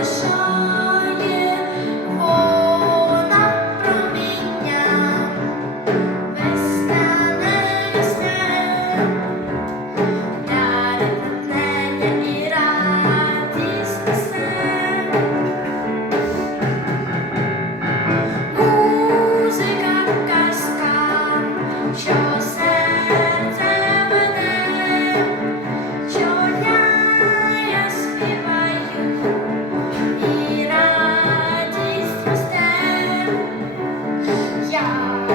wish I 家。